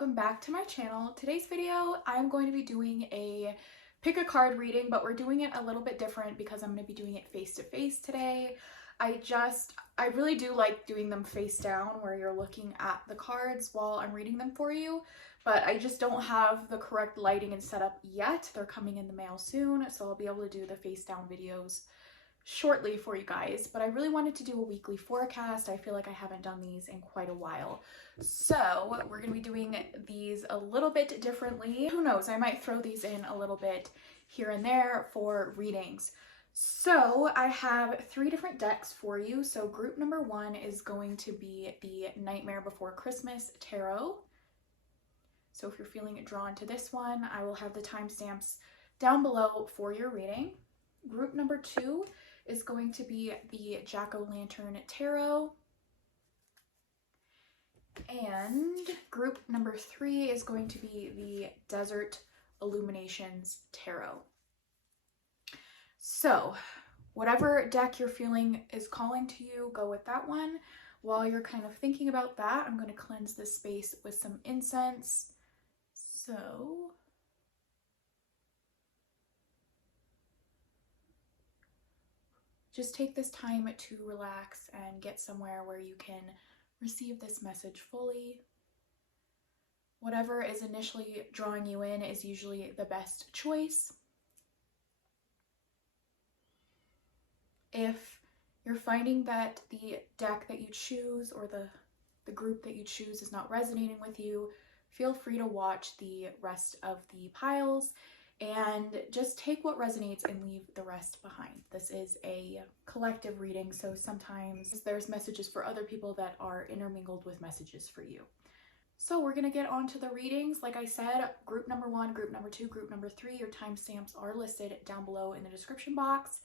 welcome back to my channel. Today's video, I'm going to be doing a pick a card reading, but we're doing it a little bit different because I'm going to be doing it face to face today. I really do like doing them face down where you're looking at the cards while I'm reading them for you, but I just don't have the correct lighting and setup yet. They're coming in the mail soon, so I'll be able to do the face down videos shortly for you guys. But I really wanted to do a weekly forecast. I feel like I haven't done these in quite a while, so we're gonna be doing these a little bit differently. Who knows, I might throw these in a little bit here and there for readings. So I have 3 different decks for you. So group number 1 is going to be the Nightmare Before Christmas Tarot. So if you're feeling drawn to this one, I will have the timestamps down below for your reading. Group number 2 is going to be the Jack-o'-lantern Tarot. And group number 3 is going to be the Desert Illuminations Tarot. So whatever deck you're feeling is calling to you, go with that one. While you're kind of thinking about that, I'm going to cleanse this space with some incense. So just take this time to relax and get somewhere where you can receive this message fully. Whatever is initially drawing you in is usually the best choice. If you're finding that the deck that you choose or the group that you choose is not resonating with you, feel free to watch the rest of the piles and just take what resonates and leave the rest behind. This is a collective reading, so sometimes there's messages for other people that are intermingled with messages for you. So we're gonna get on to the readings. Like I said, group number 1, group number 2, group number 3, your timestamps are listed down below in the description box.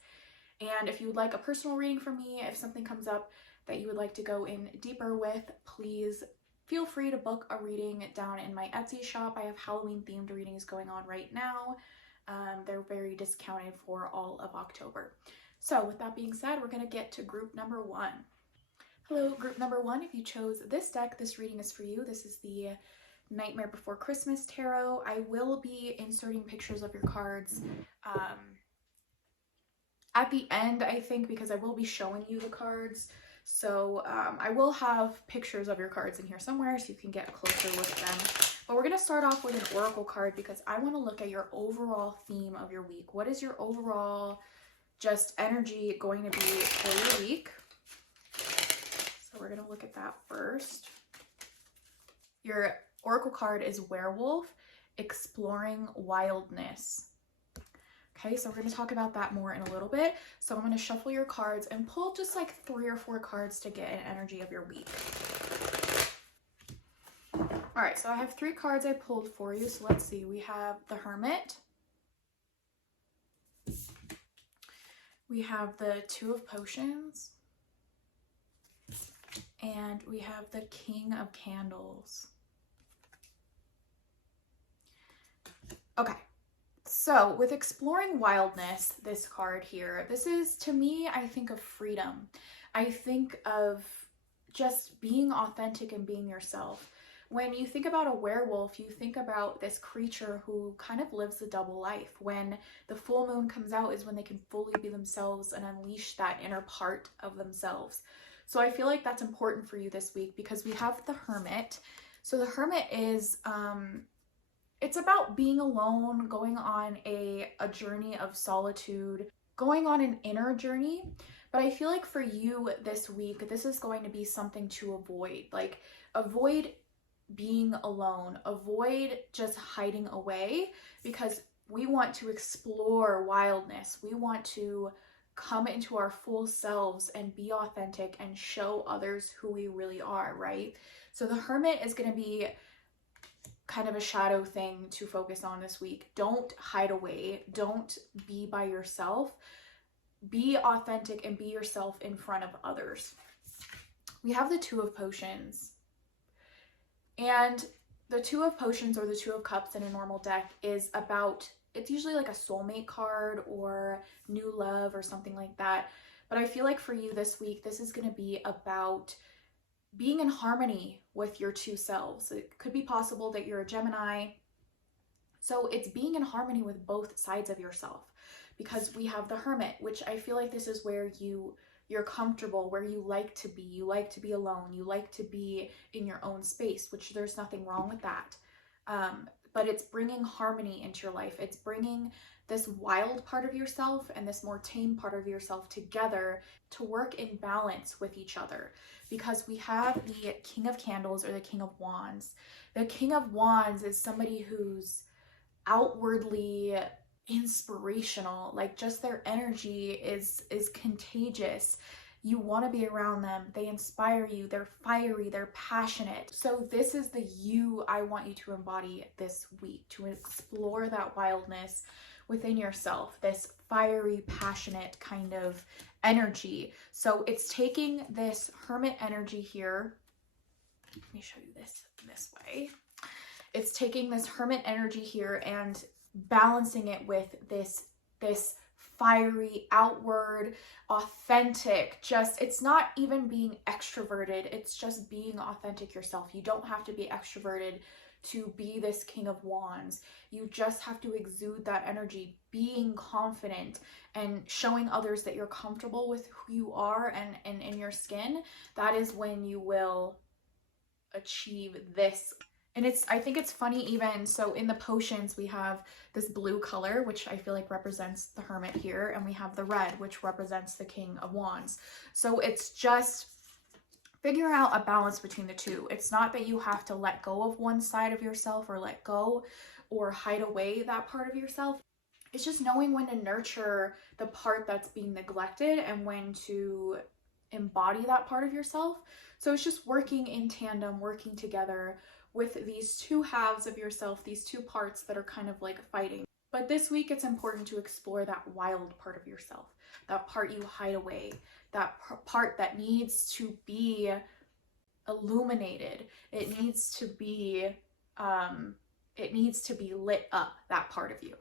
And if you would like a personal reading from me, if something comes up that you would like to go in deeper with, please feel free to book a reading down in my Etsy shop. I have Halloween themed readings going on right now. They're very discounted for all of October. So with that being said, we're gonna get to group number 1. Hello, group number 1. If you chose this deck, this reading is for you. This is the Nightmare Before Christmas Tarot. I will be inserting pictures of your cards at the end, I think, because I will be showing you the cards. So I will have pictures of your cards in here somewhere so you can get a closer look at them. But we're going to start off with an oracle card because I want to look at your overall theme of your week. What is your overall just energy going to be for your week? So we're going to look at that first. Your oracle card is Werewolf, Exploring Wildness. Okay, so we're going to talk about that more in a little bit. So I'm going to shuffle your cards and pull just like 3 or 4 cards to get an energy of your week. All right, so I have 3 cards I pulled for you. So let's see. We have the Hermit. We have the 2 of Potions. And we have the King of Candles. Okay. So with Exploring Wildness, this card here, this is, to me, I think of freedom. I think of just being authentic and being yourself. When you think about a werewolf, you think about this creature who kind of lives a double life. When the full moon comes out is when they can fully be themselves and unleash that inner part of themselves. So I feel like that's important for you this week because we have the Hermit. So the Hermit is, it's about being alone, going on a journey of solitude, going on an inner journey. But I feel like for you this week, this is going to be something to avoid. Like, avoid being alone, avoid just hiding away, because we want to explore wildness. We want to come into our full selves and be authentic and show others who we really are, right? So the Hermit is going to be kind of a shadow thing to focus on this week. Don't hide away. Don't be by yourself. Be authentic and be yourself in front of others. We have the 2 of Potions. And the 2 of Potions or the 2 of Cups in a normal deck is about, it's usually like a soulmate card or new love or something like that. But I feel like for you this week, this is going to be about being in harmony with your two selves. It could be possible that you're a Gemini. So it's being in harmony with both sides of yourself, because we have the Hermit, which I feel like this is where you're comfortable, where you like to be. You like to be alone. You like to be in your own space, which there's nothing wrong with that. But it's bringing harmony into your life. It's bringing this wild part of yourself and this more tame part of yourself together to work in balance with each other, because we have the King of Candles or the King of Wands. The King of Wands is somebody who's outwardly inspirational, like just their energy is contagious. You want to be around them. They inspire you. They're fiery. They're passionate. So this is the you I want you to embody this week, to explore that wildness within yourself, this fiery, passionate kind of energy. So it's taking this Hermit energy here. Let me show you this way. It's taking this Hermit energy here and balancing it with this fiery, outward, authentic, just, it's not even being extroverted, it's just being authentic yourself. You don't have to be extroverted to be this King of Wands. You just have to exude that energy, being confident and showing others that you're comfortable with who you are and in your skin. That is when you will achieve this. And I think it's funny even, so in the potions we have this blue color, which I feel like represents the Hermit here, and we have the red, which represents the King of Wands. So it's just figure out a balance between the two. It's not that you have to let go of one side of yourself or let go or hide away that part of yourself. It's just knowing when to nurture the part that's being neglected and when to embody that part of yourself. So it's just working in tandem, working together with these two halves of yourself, these two parts that are kind of like fighting. But this week it's important to explore that wild part of yourself, that part you hide away, that part that needs to be illuminated. It needs to be lit up, that part of you.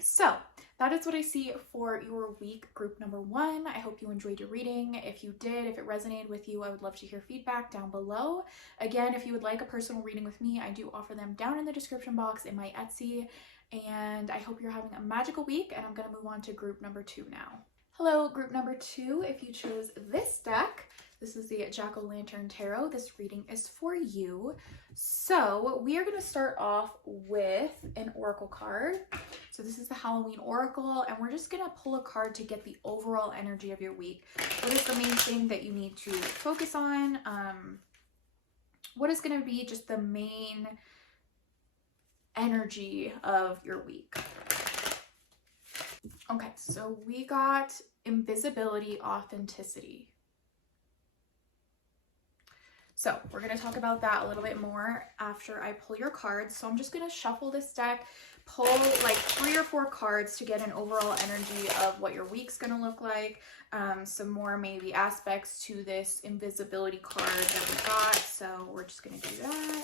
So that is what I see for your week, group number 1. I hope you enjoyed your reading. If you did, if it resonated with you, I would love to hear feedback down below. Again, if you would like a personal reading with me, I do offer them down in the description box in my Etsy. And I hope you're having a magical week, and I'm going to move on to group number 2 now. Hello, group number 2. If you chose this deck, this is the Jack-o'-lantern Tarot. This reading is for you. So we are going to start off with an oracle card. So this is the Halloween Oracle, and we're just going to pull a card to get the overall energy of your week. What is the main thing that you need to focus on? What is going to be just the main energy of your week? Okay, so we got invisibility, authenticity. So we're going to talk about that a little bit more after I pull your cards. So I'm just going to shuffle this deck, pull like 3 or 4 cards to get an overall energy of what your week's going to look like. Some more maybe aspects to this invisibility card that we got. So we're just going to do that.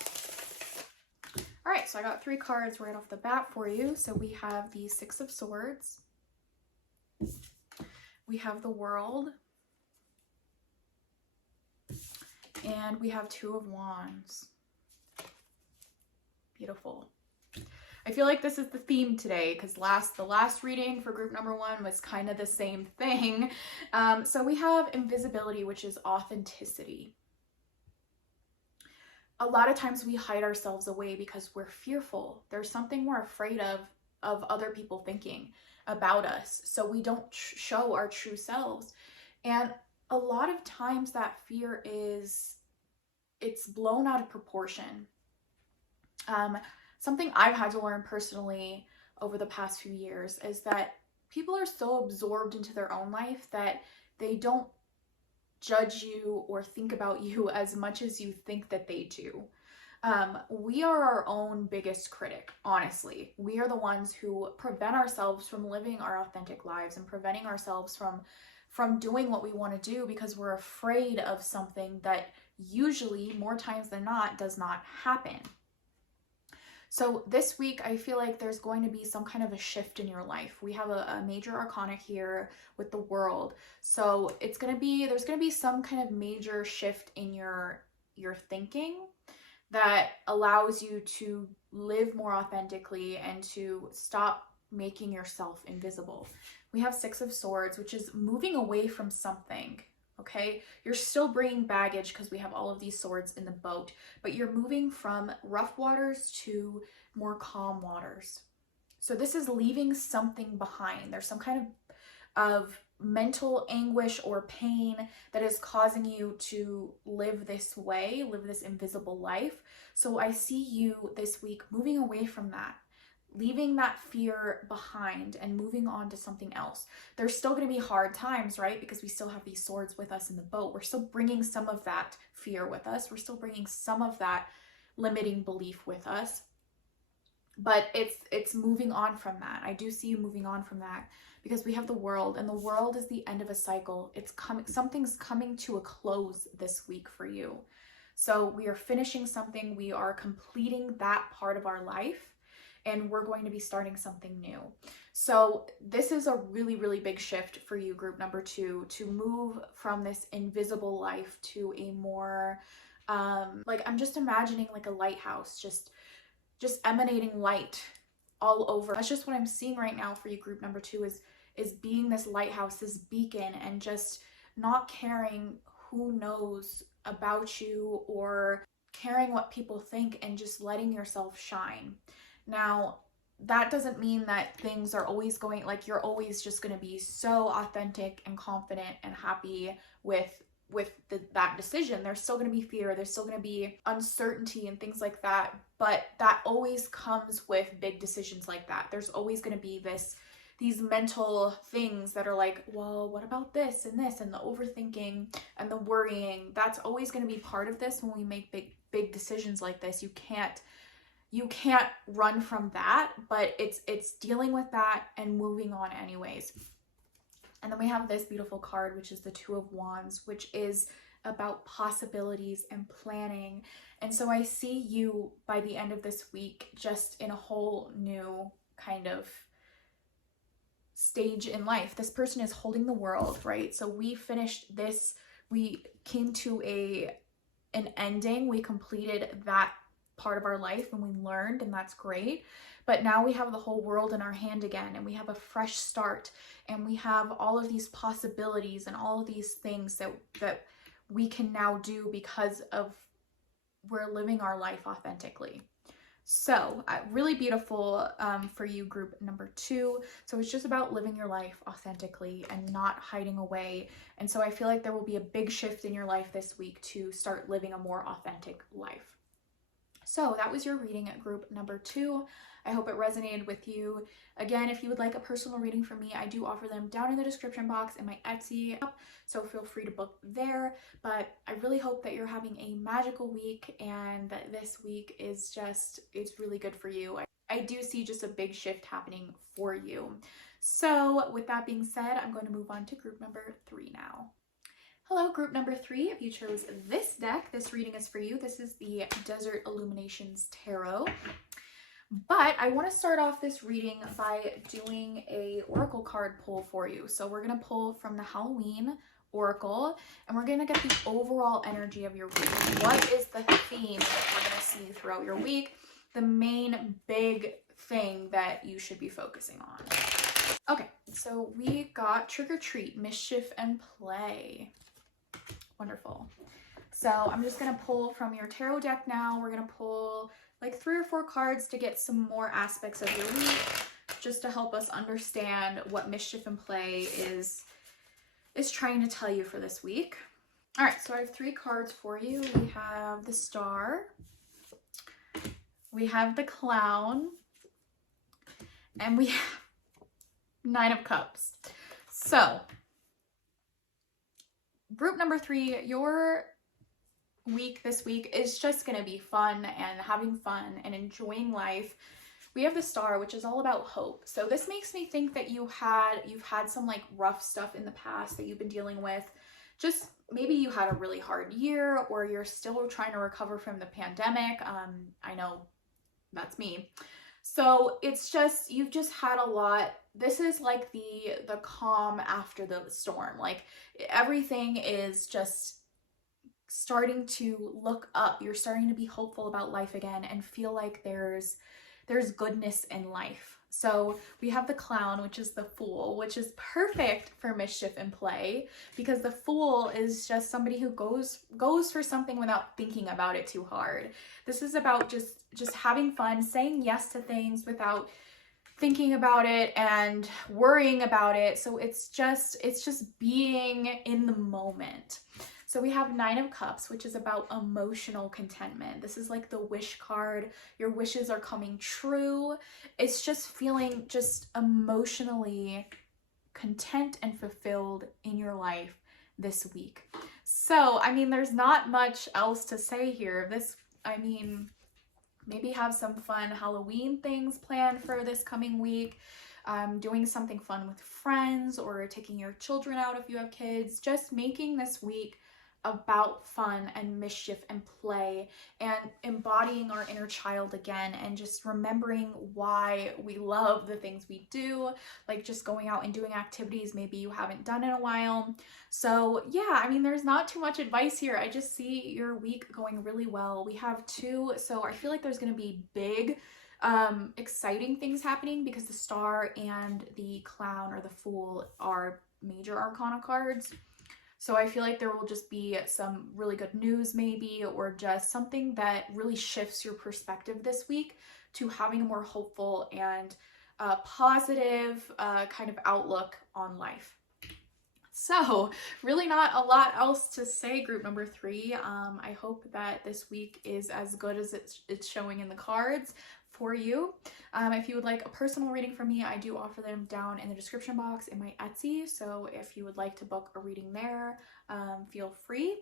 All right, so I got 3 cards right off the bat for you. So we have the 6 of Swords. We have the World. And we have 2 of Wands. Beautiful. I feel like this is the theme today because the last reading for group number 1 was kind of the same thing. So we have invisibility, which is authenticity. A lot of times we hide ourselves away because we're fearful. There's something we're afraid of other people thinking about us. So we don't show our true selves. And a lot of times that fear it's blown out of proportion. Something I've had to learn personally over the past few years is that people are so absorbed into their own life that they don't judge you or think about you as much as you think that they do. We are our own biggest critic, honestly. We are the ones who prevent ourselves from living our authentic lives and preventing ourselves from doing what we want to do because we're afraid of something that usually, more times than not, does not happen. So this week, I feel like there's going to be some kind of a shift in your life. We have a major arcana here with the World. So there's going to be some kind of major shift in your your thinking that allows you to live more authentically and to stop making yourself invisible. We have Six of Swords, which is moving away from something. Okay, you're still bringing baggage because we have all of these swords in the boat, but you're moving from rough waters to more calm waters. So this is leaving something behind. There's some kind of mental anguish or pain that is causing you to live this way, live this invisible life. So I see you this week moving away from that, leaving that fear behind and moving on to something else. There's still going to be hard times, right? Because we still have these swords with us in the boat. We're still bringing some of that fear with us. We're still bringing some of that limiting belief with us. But it's moving on from that. I do see you moving on from that because we have the world, and the world is the end of a cycle. It's coming, something's coming to a close this week for you. So we are finishing something, we are completing that part of our life, and we're going to be starting something new. So this is a really, really big shift for you, group number 2, to move from this invisible life to a more, like, I'm just imagining like a lighthouse, just emanating light all over. That's just what I'm seeing right now for you, group number 2, is being this lighthouse, this beacon, and just not caring who knows about you or caring what people think, and just letting yourself shine. Now, that doesn't mean that things are always going, like, you're always just going to be so authentic and confident and happy with that decision. There's still going to be fear, there's still going to be uncertainty and things like that, but that always comes with big decisions like that. There's always going to be these mental things that are like, well, what about this, and the overthinking and the worrying. That's always going to be part of this when we make big decisions like this. You can't run from that, but it's dealing with that and moving on anyways. And then we have this beautiful card, which is the Two of Wands, which is about possibilities and planning. And so I see you by the end of this week just in a whole new kind of stage in life. This person is holding the world, right? So we finished this, we came to an ending, we completed that part of our life, and we learned, and that's great. But now we have the whole world in our hand again, and we have a fresh start, and we have all of these possibilities and all of these things that we can now do because of we're living our life authentically. So really beautiful for you, group number 2. So it's just about living your life authentically and not hiding away. And so I feel like there will be a big shift in your life this week to start living a more authentic life. So that was your reading at group number 2. I hope it resonated with you. Again, if you would like a personal reading from me, I do offer them down in the description box in my Etsy, so feel free to book there. But I really hope that you're having a magical week, and that this week is it's really good for you. I do see just a big shift happening for you. So with that being said, I'm going to move on to group number 3 now. Hello, group number 3. If you chose this deck, this reading is for you. This is the Desert Illuminations Tarot. But I want to start off this reading by doing a oracle card pull for you. So we're going to pull from the Halloween Oracle, and we're going to get the overall energy of your week. What is the theme that we're going to see throughout your week? The main big thing that you should be focusing on. Okay, so we got Trick or Treat, Mischief, and Play. Wonderful. So I'm just going to pull from your tarot deck now. We're going to pull like 3 or 4 cards to get some more aspects of your week, just to help us understand what Mischief and Play is trying to tell you for this week. All right, so I have 3 cards for you. We have the Star, we have the Clown, and we have 9 of Cups. So group number 3, your week this week is just going to be fun and having fun and enjoying life. We have the Star, which is all about hope. So this makes me think that you've had some like rough stuff in the past that you've been dealing with. Just maybe you had a really hard year, or you're still trying to recover from the pandemic. I know that's me. So it's just, you've just had a lot. This is like the calm after the storm. Like everything is just starting to look up. You're starting to be hopeful about life again and feel like there's goodness in life. So we have the clown, which is the fool, which is perfect for mischief and play, because the fool is just somebody who goes for something without thinking about it too hard. This is about just having fun, saying yes to things without thinking about it and worrying about it. So it's just being in the moment. So we have Nine of Cups, which is about emotional contentment. This is like the wish card. Your wishes are coming true. It's just feeling just emotionally content and fulfilled in your life this week. So, I mean, there's not much else to say here. Maybe have some fun Halloween things planned for this coming week. Doing something fun with friends, or taking your children out if you have kids. Just making this week about fun and mischief and play, and embodying our inner child again, and just remembering why we love the things we do, like just going out and doing activities maybe you haven't done in a while. So yeah, I mean, there's not too much advice here. I just see your week going really well. We have two, so I feel like there's going to be big exciting things happening, because the Star and the Clown or the Fool are major arcana cards. So I feel like there will just be some really good news maybe, or just something that really shifts your perspective this week to having a more hopeful and positive kind of outlook on life. So really not a lot else to say, group number 3. I hope that this week is as good as it's showing in the cards for you. If you would like a personal reading from me, I do offer them down in the description box in my Etsy. So if you would like to book a reading there, feel free.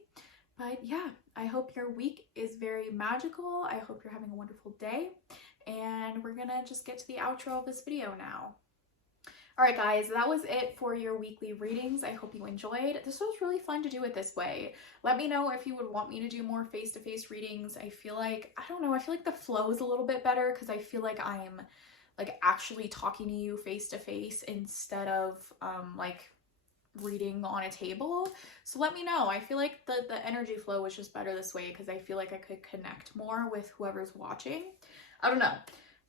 But yeah, I hope your week is very magical. I hope you're having a wonderful day. And we're gonna just get to the outro of this video now. Alright guys, that was it for your weekly readings. I hope you enjoyed. This was really fun to do it this way. Let me know if you would want me to do more face-to-face readings. I feel like, I don't know, I feel like the flow is a little bit better, because I feel like I'm like actually talking to you face-to-face instead of like reading on a table. So let me know. I feel like the energy flow was just better this way, because I feel like I could connect more with whoever's watching. I don't know.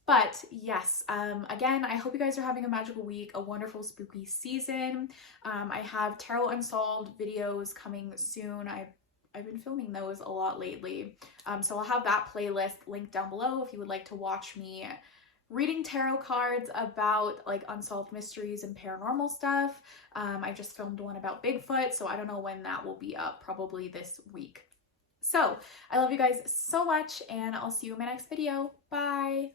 But yes, again, I hope you guys are having a magical week, a wonderful spooky season. I have Tarot Unsolved videos coming soon. I've been filming those a lot lately. So I'll have that playlist linked down below if you would like to watch me reading tarot cards about like unsolved mysteries and paranormal stuff. I just filmed one about Bigfoot, so I don't know when that will be up, probably this week. So I love you guys so much, and I'll see you in my next video. Bye!